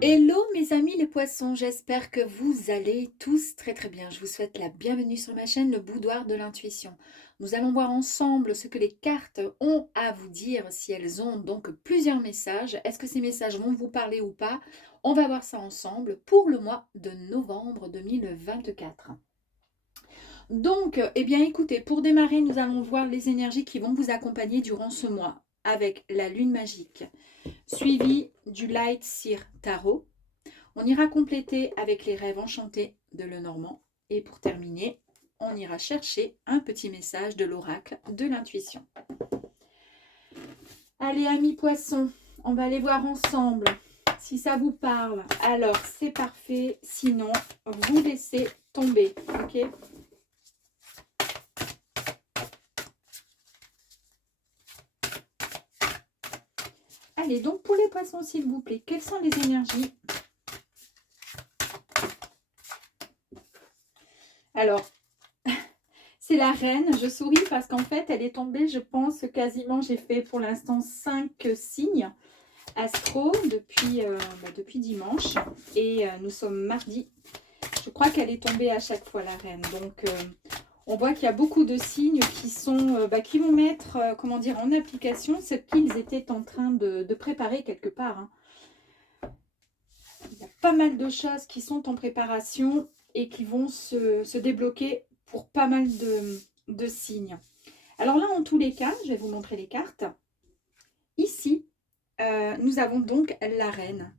Hello mes amis les poissons, j'espère que vous allez tous très très bien. Je vous souhaite la bienvenue sur ma chaîne, le boudoir de l'intuition. Nous allons voir ensemble ce que les cartes ont à vous dire, si elles ont donc plusieurs messages. Est-ce que ces messages vont vous parler ou pas? On va voir ça ensemble pour le mois de novembre 2024. Donc, eh bien écoutez, pour démarrer, nous allons voir les énergies qui vont vous accompagner durant ce mois avec la lune magique, suivi du Light Seer Tarot. On ira compléter avec les rêves enchantés de Lenormand. Et pour terminer, on ira chercher un petit message de l'oracle de l'intuition. Allez, amis poissons, on va aller voir ensemble si ça vous parle. Alors, c'est parfait. Sinon, vous laissez tomber. Ok? Allez, donc pour les poissons, s'il vous plaît, quelles sont les énergies? Alors, c'est la reine. Je souris parce qu'en fait, elle est tombée, je pense, quasiment, j'ai fait pour l'instant 5 signes astro depuis dimanche. Et nous sommes mardi. Je crois qu'elle est tombée à chaque fois, la reine. Donc, on voit qu'il y a beaucoup de signes qui vont mettre, comment dire, en application ce qu'ils étaient en train de préparer quelque part. Hein. Il y a pas mal de choses qui sont en préparation et qui vont se débloquer pour pas mal de signes. Alors là, en tous les cas, je vais vous montrer les cartes. Ici, nous avons donc la reine.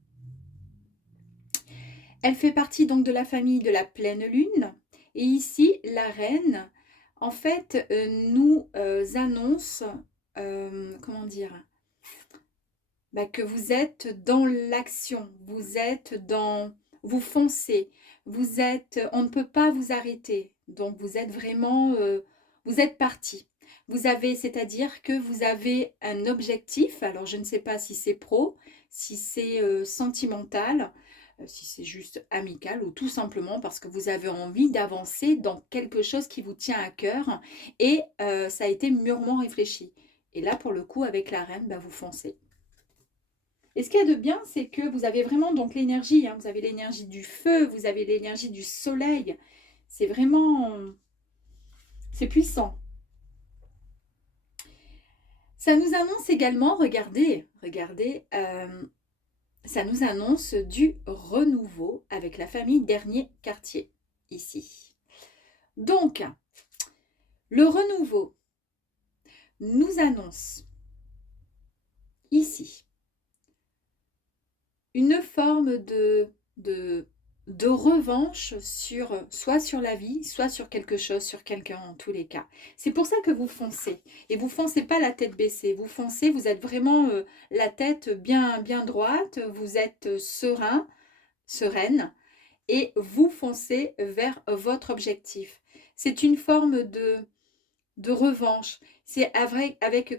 Elle fait partie donc de la famille de la pleine lune. Et ici, la reine, en fait, nous annonce, comment dire, que vous êtes dans l'action, vous foncez, on ne peut pas vous arrêter. Donc vous êtes vraiment, vous êtes parti. Vous avez, c'est-à-dire que vous avez un objectif. Alors je ne sais pas si c'est pro, si c'est sentimental, si c'est juste amical ou tout simplement parce que vous avez envie d'avancer dans quelque chose qui vous tient à cœur et ça a été mûrement réfléchi. Et là, pour le coup, avec la reine, vous foncez. Et ce qu'il y a de bien, c'est que vous avez vraiment donc l'énergie, hein, vous avez l'énergie du feu, vous avez l'énergie du soleil. C'est vraiment, c'est puissant. Ça nous annonce également, regardez, ça nous annonce du renouveau avec la famille Dernier Quartier, ici. Donc, le renouveau nous annonce ici une forme de revanche soit sur la vie, soit sur quelque chose, sur quelqu'un en tous les cas. C'est pour ça que vous foncez. Et vous foncez pas la tête baissée. Vous foncez, vous êtes vraiment la tête bien droite, vous êtes sereine, et vous foncez vers votre objectif. C'est une forme de revanche. C'est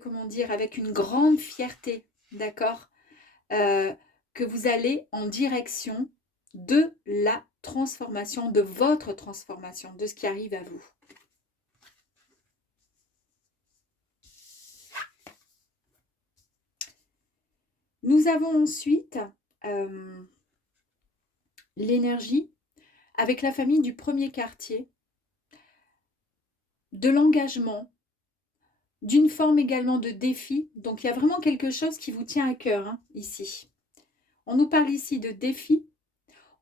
comment dire, avec une grande fierté, d'accord, que vous allez en direction de la transformation, de votre transformation, de ce qui arrive à vous. Nous avons ensuite l'énergie avec la famille du premier quartier, de l'engagement, d'une forme également de défi. Donc il y a vraiment quelque chose qui vous tient à cœur hein, ici. On nous parle ici de défi,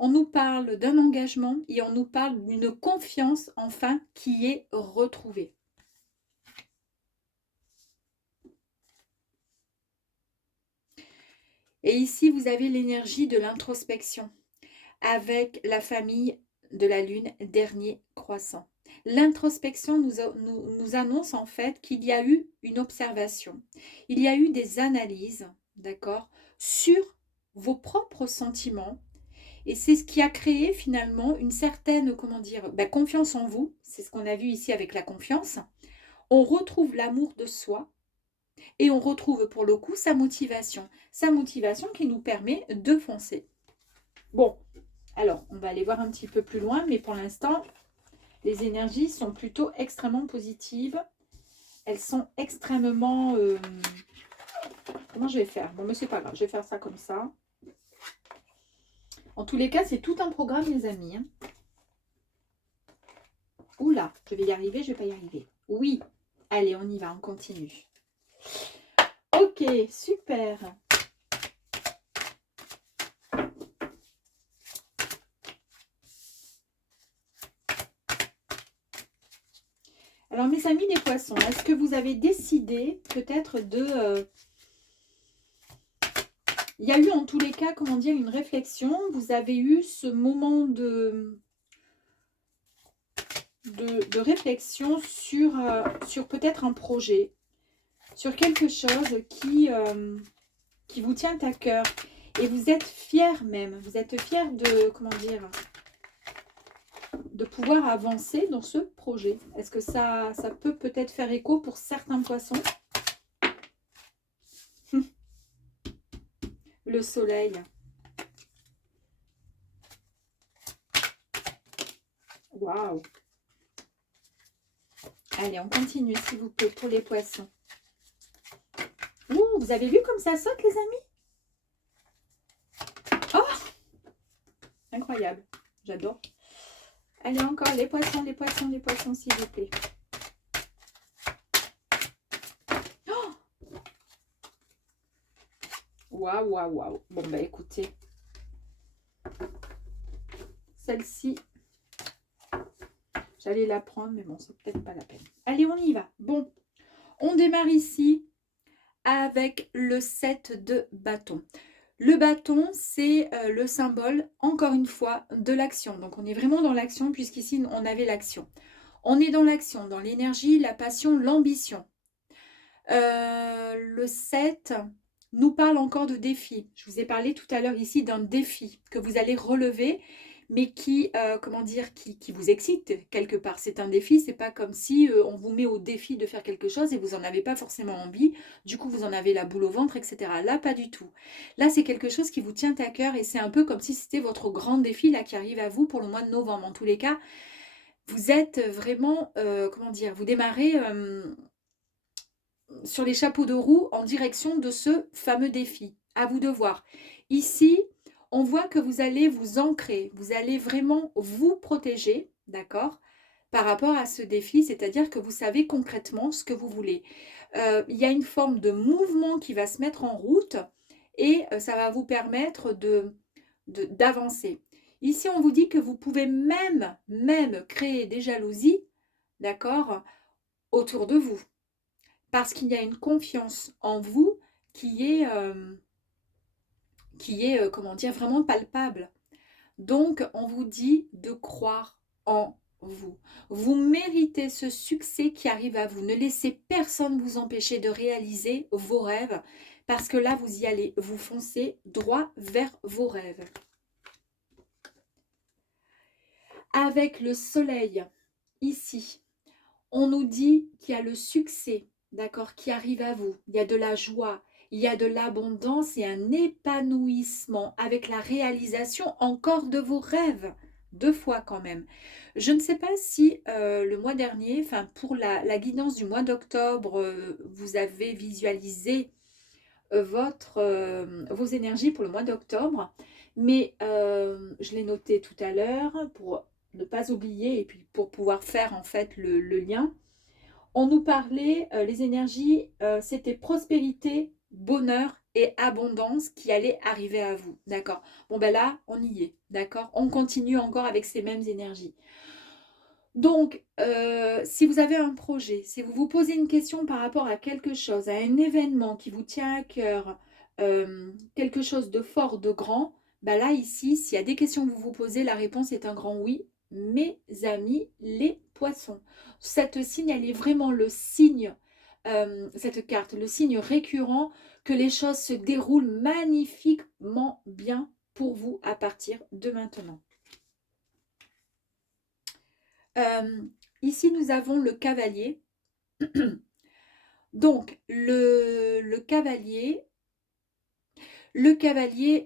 on nous parle d'un engagement et on nous parle d'une confiance enfin qui est retrouvée. Et ici, vous avez l'énergie de l'introspection avec la famille de la lune dernier croissant. L'introspection nous annonce en fait qu'il y a eu une observation, il y a eu des analyses, d'accord, sur vos propres sentiments. Et c'est ce qui a créé finalement une certaine, comment dire, confiance en vous. C'est ce qu'on a vu ici avec la confiance. On retrouve l'amour de soi et on retrouve pour le coup sa motivation. Sa motivation qui nous permet de foncer. Bon, alors on va aller voir un petit peu plus loin, mais pour l'instant, les énergies sont plutôt extrêmement positives. Elles sont extrêmement... comment je vais faire? Bon, mais c'est pas grave, je vais faire ça comme ça. En tous les cas, c'est tout un programme, les amis. Hein. Oula, je vais y arriver, je vais pas y arriver. Oui, allez, on y va, on continue. Ok, super. Alors, mes amis les poissons, est-ce que vous avez décidé peut-être de... Il y a eu en tous les cas, comment dire, une réflexion. Vous avez eu ce moment de réflexion sur peut-être un projet, sur quelque chose qui vous tient à cœur. Et vous êtes fiers même, vous êtes fiers de, comment dire, de pouvoir avancer dans ce projet. Est-ce que ça peut peut-être faire écho pour certains poissons? Le soleil. Waouh! Allez, on continue s'il vous plaît pour les poissons. Ouh, vous avez vu comme ça saute les amis? Oh! Incroyable, j'adore. Allez, encore les poissons, s'il vous plaît. Oh! Waouh, waouh, waouh. Bon, bah écoutez. Celle-ci, j'allais la prendre, mais bon, c'est peut-être pas la peine. Allez, on y va. Bon, on démarre ici avec le 7 de bâton. Le bâton, c'est le symbole, encore une fois, de l'action. Donc, on est vraiment dans l'action, puisqu'ici, on avait l'action. On est dans l'action, dans l'énergie, la passion, l'ambition. Le 7 nous parle encore de défi. Je vous ai parlé tout à l'heure ici d'un défi que vous allez relever, mais qui, comment dire, qui vous excite quelque part. C'est un défi, c'est pas comme si on vous met au défi de faire quelque chose et vous n'en avez pas forcément envie. Du coup, vous en avez la boule au ventre, etc. Là, pas du tout. Là, c'est quelque chose qui vous tient à cœur et c'est un peu comme si c'était votre grand défi là qui arrive à vous pour le mois de novembre. En tous les cas, vous êtes vraiment, comment dire, vous démarrez sur les chapeaux de roue en direction de ce fameux défi. À vous de voir. Ici, on voit que vous allez vous ancrer, vous allez vraiment vous protéger, d'accord, par rapport à ce défi, c'est-à-dire que vous savez concrètement ce que vous voulez. Il y a une forme de mouvement qui va se mettre en route et ça va vous permettre d'avancer. Ici, on vous dit que vous pouvez même créer des jalousies, d'accord, autour de vous. Parce qu'il y a une confiance en vous comment dire, vraiment palpable. Donc, on vous dit de croire en vous. Vous méritez ce succès qui arrive à vous. Ne laissez personne vous empêcher de réaliser vos rêves, parce que là, vous y allez, vous foncez droit vers vos rêves. Avec le soleil, ici, on nous dit qu'il y a le succès, d'accord, qui arrive à vous. Il y a de la joie, il y a de l'abondance et un épanouissement avec la réalisation encore de vos rêves. 2 fois quand même. Je ne sais pas si le mois dernier, enfin pour la guidance du mois d'octobre, vous avez visualisé vos énergies pour le mois d'octobre, mais je l'ai noté tout à l'heure pour ne pas oublier et puis pour pouvoir faire en fait le lien. On nous parlait, les énergies, c'était prospérité, bonheur et abondance qui allait arriver à vous. D'accord. Bon, ben là, on y est. D'accord. On continue encore avec ces mêmes énergies. Donc, si vous avez un projet, si vous vous posez une question par rapport à quelque chose, à un événement qui vous tient à cœur, quelque chose de fort, de grand, ben là, ici, s'il y a des questions que vous vous posez, la réponse est un grand oui. Mes amis, les poissons. Cette signe, elle est vraiment le signe, cette carte, le signe récurrent que les choses se déroulent magnifiquement bien pour vous à partir de maintenant. Ici, nous avons le cavalier. Donc, le cavalier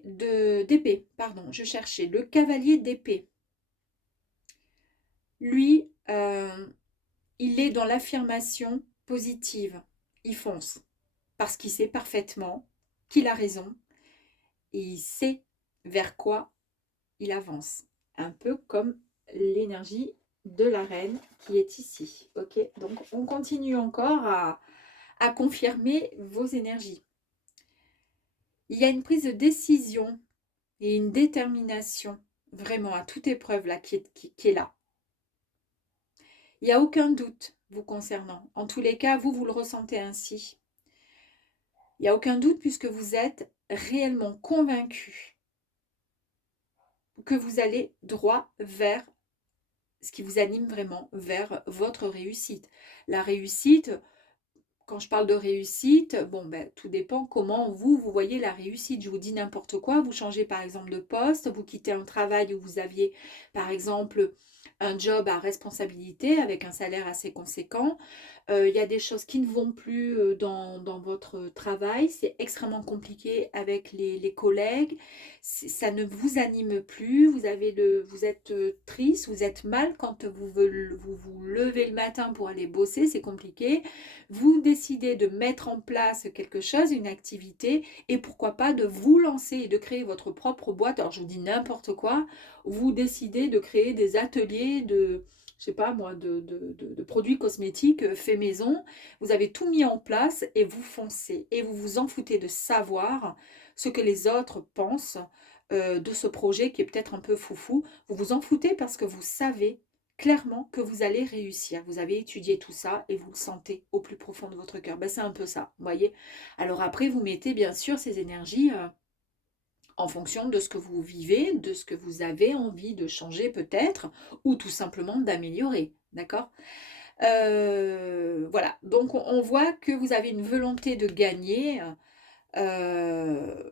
d'épée, pardon, je cherchais, le cavalier d'épée. Lui, il est dans l'affirmation positive. Il fonce parce qu'il sait parfaitement qu'il a raison et il sait vers quoi il avance. Un peu comme l'énergie de la reine qui est ici. Ok, donc on continue encore à confirmer vos énergies. Il y a une prise de décision et une détermination, vraiment à toute épreuve là, qui est là. Il n'y a aucun doute vous concernant. En tous les cas, vous le ressentez ainsi. Il n'y a aucun doute puisque vous êtes réellement convaincu que vous allez droit vers ce qui vous anime vraiment, vers votre réussite. La réussite, quand je parle de réussite, bon, ben, tout dépend comment vous voyez la réussite. Je vous dis n'importe quoi, vous changez par exemple de poste, vous quittez un travail où vous aviez par exemple un job à responsabilité avec un salaire assez conséquent. Il y a des choses qui ne vont plus dans votre travail, c'est extrêmement compliqué avec les collègues, ça ne vous anime plus, vous êtes triste, vous êtes mal quand vous levez le matin pour aller bosser, c'est compliqué. Vous décidez de mettre en place quelque chose, une activité, et pourquoi pas de vous lancer et de créer votre propre boîte. Alors je vous dis n'importe quoi, vous décidez de créer des ateliers de, je sais pas moi, de produits cosmétiques faits maison. Vous avez tout mis en place et vous foncez. Et vous vous en foutez de savoir ce que les autres pensent de ce projet qui est peut-être un peu foufou. Vous vous en foutez parce que vous savez clairement que vous allez réussir. Vous avez étudié tout ça et vous le sentez au plus profond de votre cœur. Ben, c'est un peu ça, vous voyez. Alors après, vous mettez bien sûr ces énergies en fonction de ce que vous vivez, de ce que vous avez envie de changer peut-être, ou tout simplement d'améliorer, d'accord. Voilà, donc on voit que vous avez une volonté de gagner. euh,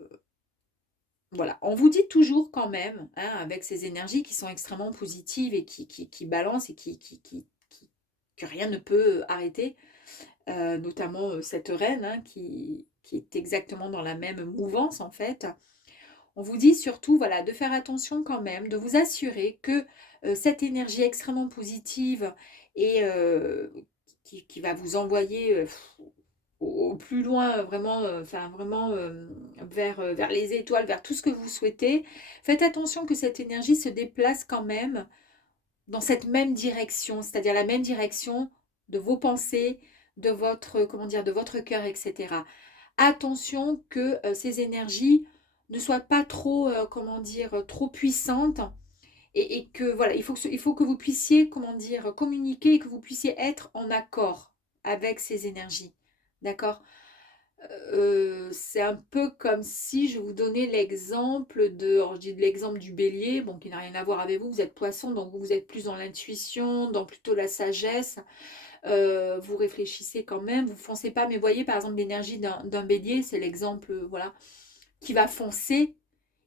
voilà, on vous dit toujours quand même, hein, avec ces énergies qui sont extrêmement positives et qui balancent et que rien ne peut arrêter, notamment cette reine hein, qui est exactement dans la même mouvance en fait. On vous dit surtout voilà, de faire attention quand même, de vous assurer que cette énergie extrêmement positive et qui va vous envoyer au plus loin, vraiment, enfin vraiment vers les étoiles, vers tout ce que vous souhaitez. Faites attention que cette énergie se déplace quand même dans cette même direction, c'est-à-dire la même direction de vos pensées, de votre, comment dire, de votre cœur, etc. Attention que ces énergies ne soient pas trop, comment dire, trop puissantes et que voilà, il faut que vous puissiez, comment dire, communiquer et que vous puissiez être en accord avec ces énergies. D'accord. C'est un peu comme si je vous donnais l'exemple de, alors je dis de l'exemple du bélier, bon, qui n'a rien à voir avec vous, vous êtes poisson, donc vous êtes plus dans l'intuition, dans plutôt la sagesse, vous réfléchissez quand même, vous foncez pas, mais voyez par exemple l'énergie d'un bélier, c'est l'exemple, voilà, qui va foncer,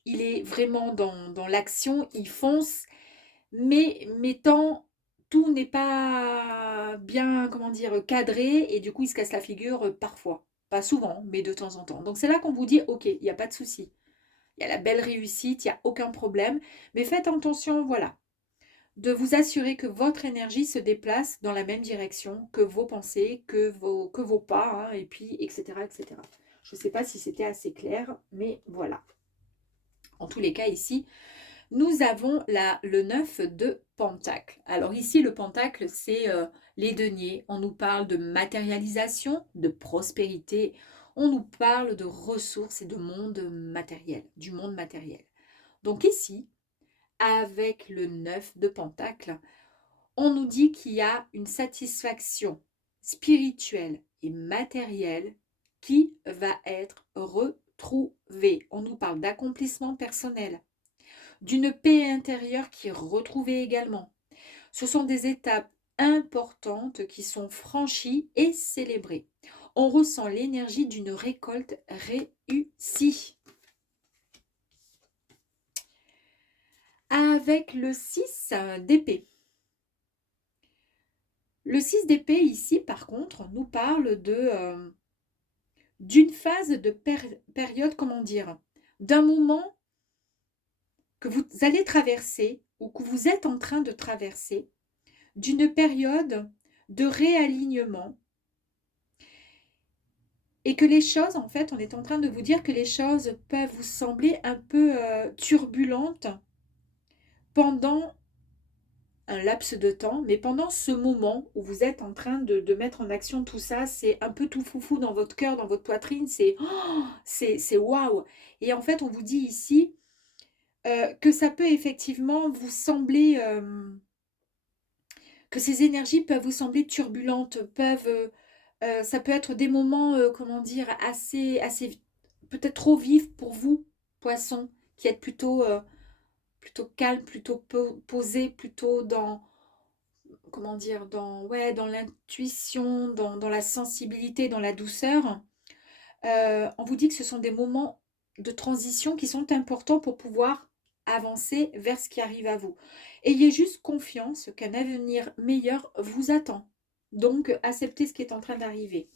il est vraiment dans l'action, il fonce, mais tant tout n'est pas bien, comment dire, cadré, et du coup il se casse la figure parfois. Pas souvent, mais de temps en temps. Donc c'est là qu'on vous dit, ok, il n'y a pas de souci. Il y a la belle réussite, il n'y a aucun problème. Mais faites attention, voilà, de vous assurer que votre énergie se déplace dans la même direction que vos pensées, que vos pas, hein, et puis, etc., etc. Je ne sais pas si c'était assez clair, mais voilà. En tous les cas, ici, nous avons le 9 de Pentacle. Alors ici, le Pentacle, c'est les deniers. On nous parle de matérialisation, de prospérité. On nous parle de ressources et de monde matériel, du monde matériel. Donc ici, avec le 9 de Pentacle, on nous dit qu'il y a une satisfaction spirituelle et matérielle qui va être retrouvée. On nous parle d'accomplissement personnel, d'une paix intérieure qui est retrouvée également. Ce sont des étapes importantes qui sont franchies et célébrées. On ressent l'énergie d'une récolte réussie. Avec le 6 d'épée. Le 6 d'épée ici, par contre, nous parle d'une phase de période, comment dire, d'un moment que vous allez traverser ou que vous êtes en train de traverser, d'une période de réalignement et que les choses, en fait, on est en train de vous dire que les choses peuvent vous sembler un peu turbulentes pendant un laps de temps, mais pendant ce moment où vous êtes en train de mettre en action tout ça, c'est un peu tout foufou dans votre cœur, dans votre poitrine, c'est waouh. Et en fait, on vous dit ici que ça peut effectivement vous sembler, que ces énergies peuvent vous sembler turbulentes, ça peut être des moments, comment dire, assez peut-être trop vifs pour vous, poissons, qui êtes plutôt calme, plutôt posé, plutôt dans, comment dire, dans, ouais, dans l'intuition, dans la sensibilité, dans la douceur. On vous dit que ce sont des moments de transition qui sont importants pour pouvoir avancer vers ce qui arrive à vous. Ayez juste confiance qu'un avenir meilleur vous attend. Donc, acceptez ce qui est en train d'arriver.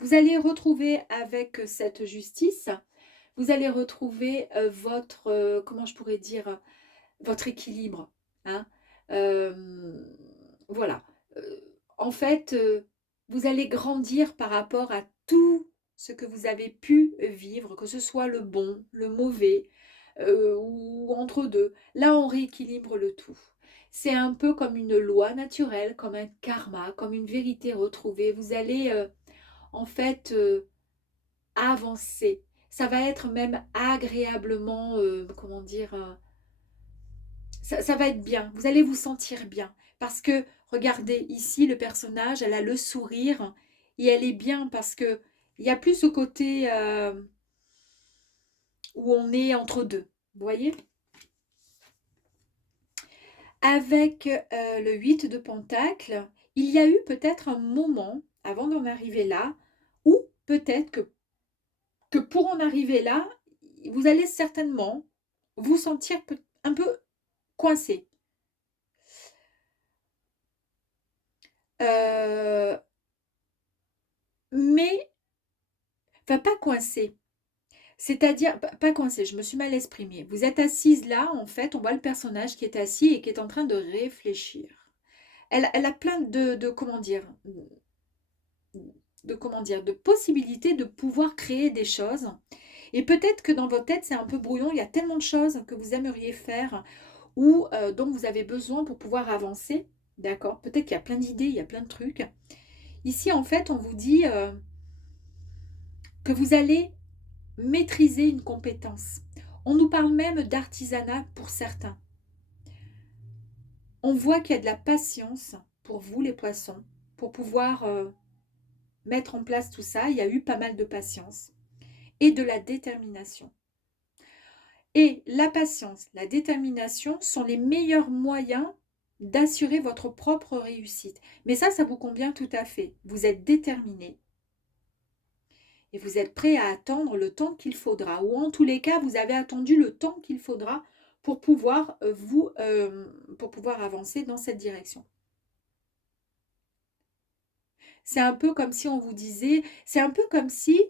Vous allez retrouver avec cette justice, vous allez retrouver votre, comment je pourrais dire, votre équilibre. Hein. Euh, voilà. Euh, En fait, vous allez grandir par rapport à tout ce que vous avez pu vivre, que ce soit le bon, le mauvais, ou entre deux. Là, on rééquilibre le tout. C'est un peu comme une loi naturelle, comme un karma, comme une vérité retrouvée. Vous allez en fait avancer. Ça va être même agréablement, comment dire, ça va être bien, vous allez vous sentir bien. Parce que, regardez, ici, le personnage, elle a le sourire et elle est bien parce que il y a plus ce côté où on est entre deux. Vous voyez? Avec le 8 de Pentacle, il y a eu peut-être un moment, avant d'en arriver là, où peut-être que pour en arriver là, vous allez certainement vous sentir un peu coincé. Euh, mais, enfin, pas coincé. C'est-à-dire, pas coincé, je me suis mal exprimée. Vous êtes assise là, en fait, on voit le personnage qui est assis et qui est en train de réfléchir. Elle a plein comment dire, comment dire, de possibilités de pouvoir créer des choses. Et peut-être que dans votre tête, c'est un peu brouillon, il y a tellement de choses que vous aimeriez faire ou dont vous avez besoin pour pouvoir avancer. D'accord? Peut-être qu'il y a plein d'idées, il y a plein de trucs. Ici, en fait, on vous dit que vous allez maîtriser une compétence. On nous parle même d'artisanat pour certains. On voit qu'il y a de la patience pour vous, les poissons, pour pouvoir mettre en place tout ça. Il y a eu pas mal de patience et de la détermination. Et la patience, la détermination sont les meilleurs moyens d'assurer votre propre réussite. Mais ça vous convient tout à fait. Vous êtes déterminé et vous êtes prêt à attendre le temps qu'il faudra. Ou en tous les cas, vous avez attendu le temps qu'il faudra pour pouvoir pour pouvoir avancer dans cette direction. C'est un peu comme si on vous disait, c'est un peu comme si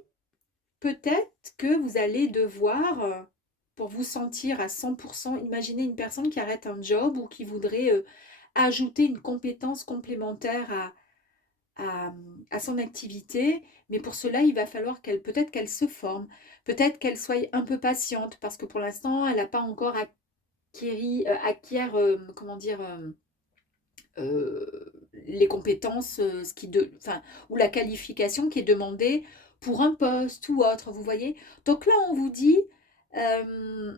peut-être que vous allez devoir, pour vous sentir à 100%, imaginer une personne qui arrête un job ou qui voudrait ajouter une compétence complémentaire à son activité, mais pour cela, il va falloir peut-être qu'elle se forme, peut-être qu'elle soit un peu patiente, parce que pour l'instant, elle n'a pas encore comment dire, les compétences enfin, ou la qualification qui est demandée pour un poste ou autre, vous voyez. Donc là, on vous dit euh,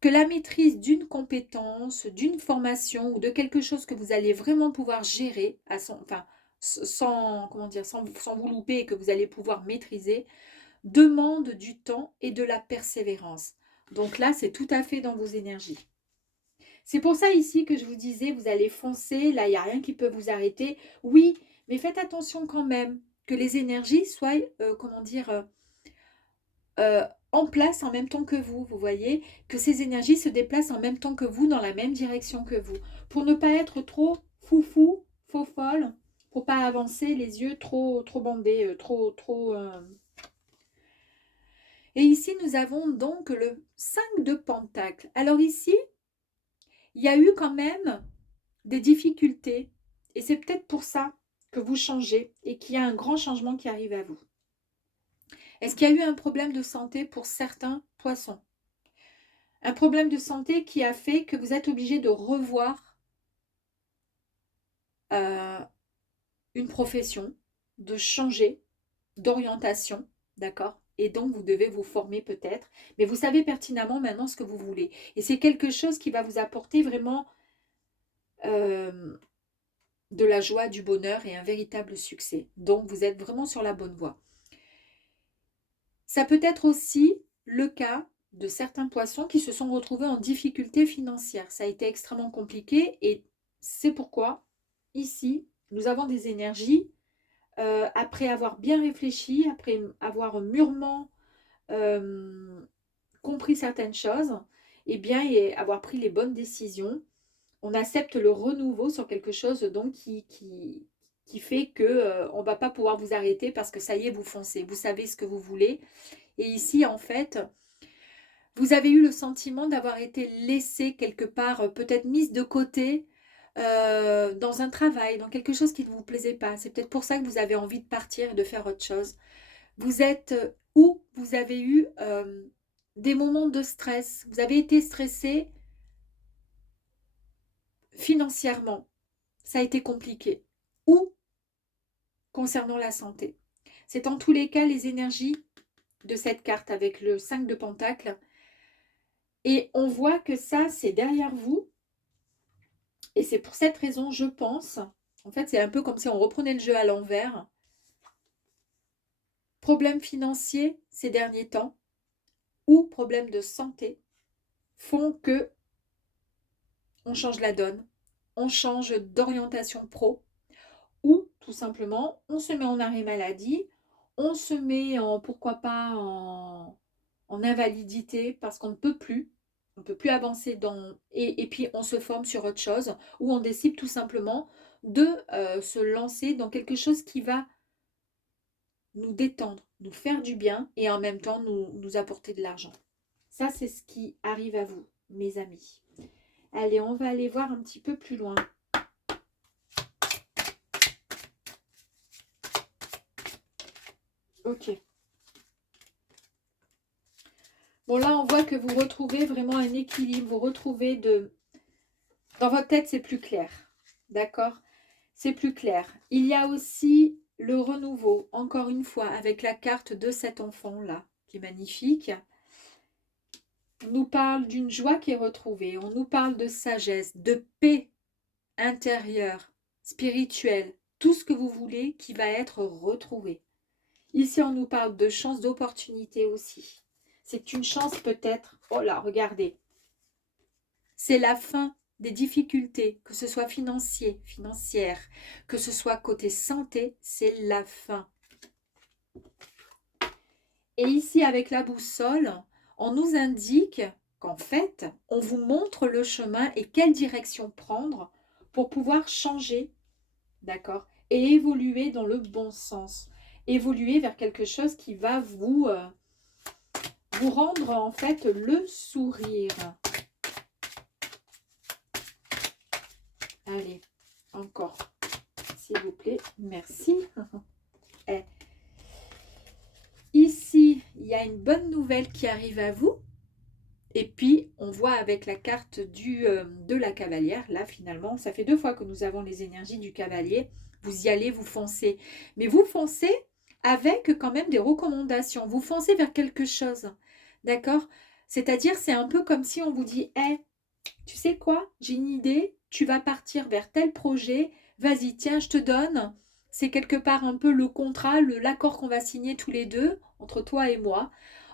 que la maîtrise d'une compétence, d'une formation ou de quelque chose que vous allez vraiment pouvoir gérer enfin, sans, comment dire, sans vous louper et que vous allez pouvoir maîtriser, demande du temps et de la persévérance. Donc là, c'est tout à fait dans vos énergies. C'est pour ça ici que je vous disais, vous allez foncer, là, il n'y a rien qui peut vous arrêter. Oui, mais faites attention quand même que les énergies soient, comment dire, en place en même temps que vous voyez, que ces énergies se déplacent en même temps que vous, dans la même direction que vous, pour ne pas être trop foufou, faux folle, pour pas avancer les yeux trop bandés, trop. Et ici, nous avons donc le 5 de Pentacle. Alors ici, il y a eu quand même des difficultés. Et c'est peut-être pour ça que vous changez et qu'il y a un grand changement qui arrive à vous. Est-ce qu'il y a eu un problème de santé pour certains poissons? Un problème de santé qui a fait que vous êtes obligé de revoir une profession, de changer d'orientation, d'accord? Et donc, vous devez vous former peut-être, mais vous savez pertinemment maintenant ce que vous voulez. Et c'est quelque chose qui va vous apporter vraiment euh, de la joie, du bonheur et un véritable succès. Donc, vous êtes vraiment sur la bonne voie. Ça peut être aussi le cas de certains poissons qui se sont retrouvés en difficulté financière. Ça a été extrêmement compliqué et c'est pourquoi ici, nous avons des énergies après avoir bien réfléchi, après avoir mûrement compris certaines choses, et bien et avoir pris les bonnes décisions, on accepte le renouveau sur quelque chose donc qui fait que on ne va pas pouvoir vous arrêter parce que ça y est, vous foncez, vous savez ce que vous voulez. Et ici, en fait, vous avez eu le sentiment d'avoir été laissé quelque part, peut-être mise de côté dans un travail, dans quelque chose qui ne vous plaisait pas. C'est peut-être pour ça que vous avez envie de partir et de faire autre chose. Vous êtes où vous avez eu des moments de stress. Vous avez été stressé financièrement. Ça a été compliqué. Ou concernant la santé. C'est en tous les cas les énergies de cette carte avec le 5 de Pentacle. Et on voit que ça, c'est derrière vous. Et c'est pour cette raison, je pense, en fait, c'est un peu comme si on reprenait le jeu à l'envers. Problèmes financiers ces derniers temps ou problèmes de santé font que on change la donne, on change d'orientation pro ou tout simplement on se met en arrêt maladie, on se met en pourquoi pas en invalidité parce qu'on ne peut plus. On ne peut plus avancer et puis on se forme sur autre chose ou on décide tout simplement de se lancer dans quelque chose qui va nous détendre, nous faire du bien et en même temps nous apporter de l'argent. Ça, c'est ce qui arrive à vous, mes amis. Allez, on va aller voir un petit peu plus loin. Ok. Bon, là, on voit que vous retrouvez vraiment un équilibre. Vous retrouvez de... Dans votre tête, c'est plus clair. D'accord? C'est plus clair. Il y a aussi le renouveau, encore une fois, avec la carte de cet enfant-là, qui est magnifique. On nous parle d'une joie qui est retrouvée. On nous parle de sagesse, de paix intérieure, spirituelle. Tout ce que vous voulez qui va être retrouvé. Ici, on nous parle de chance, d'opportunité aussi. C'est une chance peut-être. Oh là, regardez. C'est la fin des difficultés, que ce soit financière, que ce soit côté santé, c'est la fin. Et ici, avec la boussole, on nous indique qu'en fait, on vous montre le chemin et quelle direction prendre pour pouvoir changer, d'accord, et évoluer dans le bon sens. Évoluer vers quelque chose qui va vous rendre en fait le sourire. Allez, encore, s'il vous plaît. Merci. Ici, il y a une bonne nouvelle qui arrive à vous. Et puis, on voit avec la carte de la cavalière, là, finalement, ça fait 2 fois que nous avons les énergies du cavalier. Vous y allez, vous foncez. Mais vous foncez avec quand même des recommandations. Vous foncez vers quelque chose. D'accord? C'est-à-dire, c'est un peu comme si on vous dit, hey, tu sais quoi? J'ai une idée. Tu vas partir vers tel projet. Vas-y, tiens, je te donne. C'est quelque part un peu le contrat, l'accord qu'on va signer tous les deux, entre toi et moi.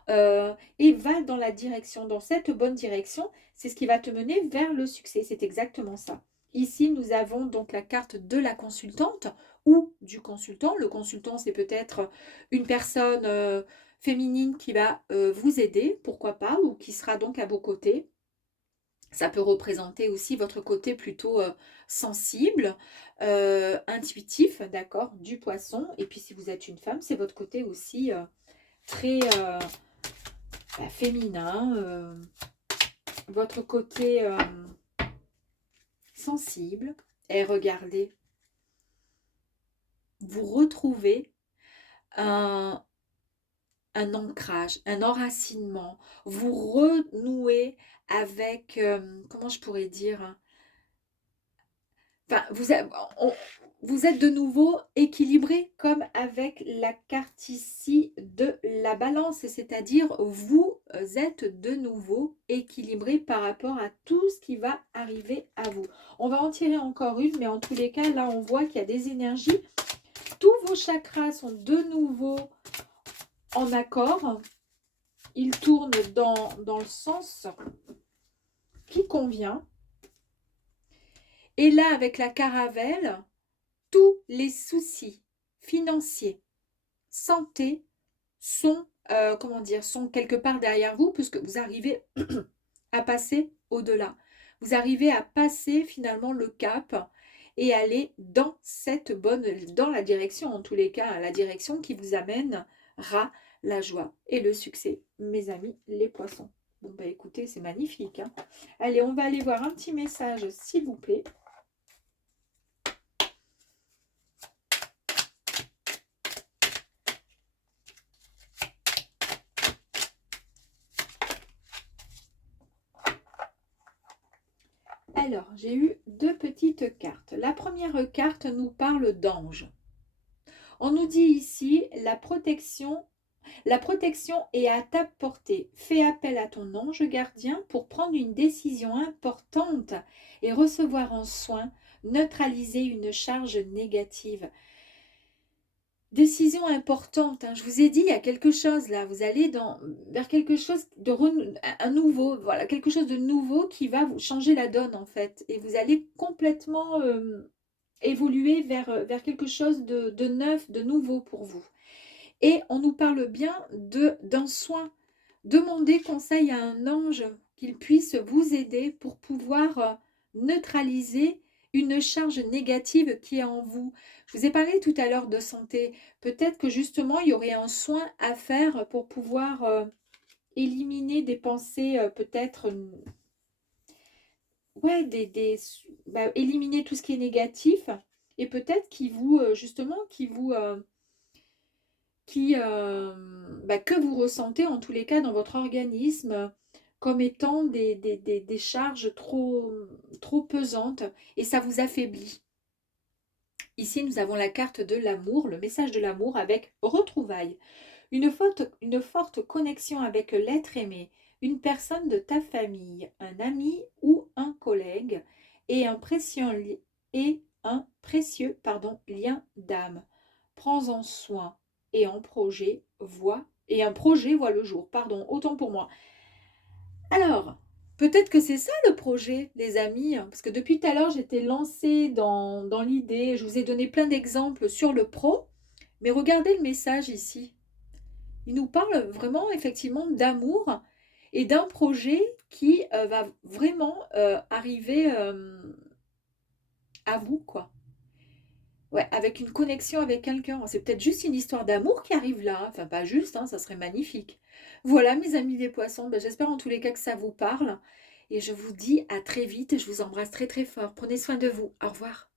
Et va dans la direction, dans cette bonne direction, c'est ce qui va te mener vers le succès. C'est exactement ça. Ici, nous avons donc la carte de la consultante ou du consultant. Le consultant, c'est peut-être une personne féminine qui va vous aider, pourquoi pas, ou qui sera donc à vos côtés. Ça peut représenter aussi votre côté plutôt sensible, intuitif, d'accord, du poisson. Et puis si vous êtes une femme, c'est votre côté aussi très féminin, votre côté sensible. Et regardez, vous retrouvez un un ancrage, un enracinement. Vous renouez avec, comment je pourrais dire, hein, enfin, vous êtes de nouveau équilibré comme avec la carte ici de la balance, c'est-à-dire vous êtes de nouveau équilibré par rapport à tout ce qui va arriver à vous. On va en tirer encore une, mais en tous les cas, là, on voit qu'il y a des énergies. Tous vos chakras sont de nouveau en accord. Ils tournent dans le sens qui convient. Et là, avec la caravelle, tous les soucis financiers, santé sont, comment dire, sont quelque part derrière vous, puisque vous arrivez à passer au-delà. Vous arrivez à passer finalement le cap et aller dans dans la direction, en tous les cas, la direction qui vous amènera la joie et le succès, mes amis les poissons. Bon, bah écoutez, c'est magnifique, hein. Allez, on va aller voir un petit message, s'il vous plaît. Alors, j'ai eu deux petites cartes. La première carte nous parle d'ange. On nous dit ici, la protection est à ta portée. Fais appel à ton ange gardien pour prendre une décision importante et recevoir en soin, neutraliser une charge négative. Décision importante, hein. Je vous ai dit, il y a quelque chose là, vous allez vers quelque chose de un nouveau, voilà, quelque chose de nouveau qui va vous changer la donne en fait. Et vous allez complètement évoluer vers quelque chose de neuf, de nouveau pour vous. Et on nous parle bien d'un soin. Demandez conseil à un ange qu'il puisse vous aider pour pouvoir neutraliser une charge négative qui est en vous. Je vous ai parlé tout à l'heure de santé. Peut-être que justement, il y aurait un soin à faire pour pouvoir éliminer des pensées peut-être... ouais, éliminer tout ce qui est négatif et peut-être qui vous, justement, que vous ressentez en tous les cas dans votre organisme comme étant des charges trop pesantes et ça vous affaiblit. Ici, nous avons la carte de l'amour, le message de l'amour avec retrouvailles. Une forte connexion avec l'être aimé, une personne de ta famille, un ami ou un collègue et un précieux lien d'âme. Prends-en soin et un projet voit le jour. Pardon, autant pour moi. Alors, peut-être que c'est ça le projet, les amis, parce que depuis tout à l'heure, j'étais lancée dans l'idée, je vous ai donné plein d'exemples sur le pro, mais regardez le message ici. Il nous parle vraiment effectivement d'amour et d'un projet qui va vraiment arriver à vous, quoi. Ouais, avec une connexion avec quelqu'un. C'est peut-être juste une histoire d'amour qui arrive là. Enfin, pas juste, hein, ça serait magnifique. Voilà, mes amis des poissons. Ben, j'espère en tous les cas que ça vous parle. Et je vous dis à très vite. Je vous embrasse très très fort. Prenez soin de vous. Au revoir.